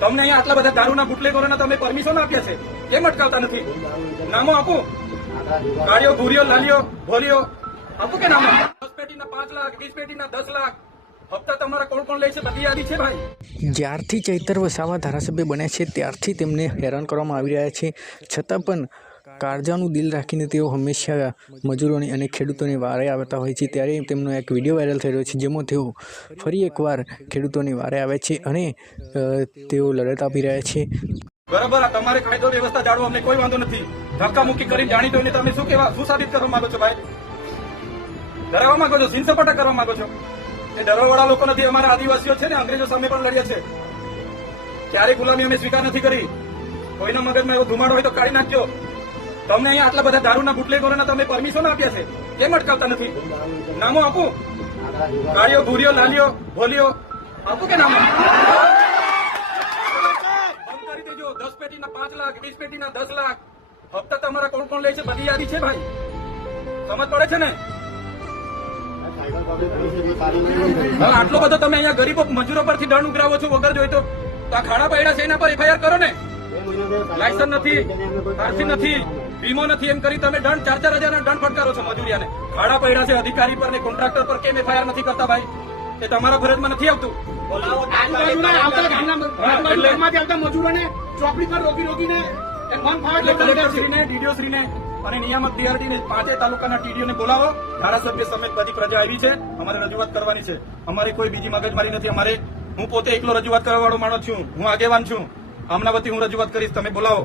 તમને અહીંયા આટલા બધા દારૂના બુટલેગરોને તમે પરમિશન આપ્યા છે, કેમ અટકાવતા નથી? નામો આપો, ગાડીઓ, ભૂરીઓ, લાલીઓ, ભોલીઓ આપો કે નામો? 10 પેટીના 5 લાખ, 20 પેટીના 10 લાખ હપ્તા તમારા કોણ કોણ લે છે બધી યાદી છે ભાઈ. જ્યારથી ચૈતર વસાવા ધારાસભ્ય બન્યા છે ત્યારથી તેમને હેરાન કરવામાં આવી રહ્યા છે, છતાં પણ કાળજાનું દિલ રાખીને તેઓ હંમેશા મજૂરોની અને ખેડૂતોની વારે આવતા હોય છે. ત્યારે તેમનો એક વિડીયો વાયરલ થઈ રહ્યો છે, જેમાં તેઓ ફરી એકવાર ખેડૂતોની વારે આવે છે અને તેઓ લડત આપી રહ્યા છે. બરાબર, તમારે કાયદો વ્યવસ્થા જાળવો, અમને કોઈ વાંધો નથી. ધક્કા મુક્કી કરી જાણી જોઈને તમે શું સાબિત કરવા માંગો છો ભાઈ? ડરાવવા માંગો છો, સીન સપાટા કરવા માંગો છો? એ ડરવાવાળા લોકો નથી. અમારા આદિવાસીઓ છે ને, અંગ્રેજો સામે પણ લડ્યા છે. ક્યારેય ગુલામી અમે સ્વીકાર નથી કરી. કોઈના મગજમાં એવો ધુમાડો હોય તો કાઢી નાખજો. તમને અહીંયા આટલા બધા દારૂના બુટલેગરોને તમે પરમિશન આપ્યા છે, કેમ અટકાવતા નથી? નામો આપો, ગાડીઓ, ભૂરીઓ, લાલીઓ, ભોલીઓ આપો કે નામો? બંધ કરી દેજો. 10 પેટીના 5 લાખ, 20 પેટીના 10 લાખ હપ્તા તમારા કોણ કોણ લે છે બધી યાદી છે ભાઈ. સમજ પડે છે ને? આટલો બધો તમે અહીંયા ગરીબો મજૂરો પરથી દંડ ઉઘરાવો છો વગર જોઈ તો આ ખાડા પૈડા છે એના પર એફઆઈઆર કરો ને. લાયસન્સ નથી, આરસી નથી, વીમો નથી, એમ કરી તમે દંડ 4-4 હજારના દંડ ફટકારો છો મજૂરિયાને. ખાડા પૈડા છે અધિકારી પર ને કોન્ટ્રાક્ટર પર, કેમ એફઆઈઆર નથી કરતા ભાઈ? એ તમારા ફરજમાં નથી આવતું. મજૂરોને ચોપડી પર રોકીને કલેક્ટરશ્રીને, ડીડીઓશ્રીને અને નિયામક ડીઆરડીને 5 તાલુકાના ટીડીઓને બોલાવો. ધારાસભ્ય સમેત બધી પ્રજા આવી છે, અમારે રજૂઆત કરવાની છે. અમારે કોઈ બીજી મગજમારી નથી. હું પોતે એકલો રજૂઆત કરવા વાળો માણસ છું, હું આગેવાન છું. આમના વતી હું રજૂઆત કરીશ, તમે બોલાવો.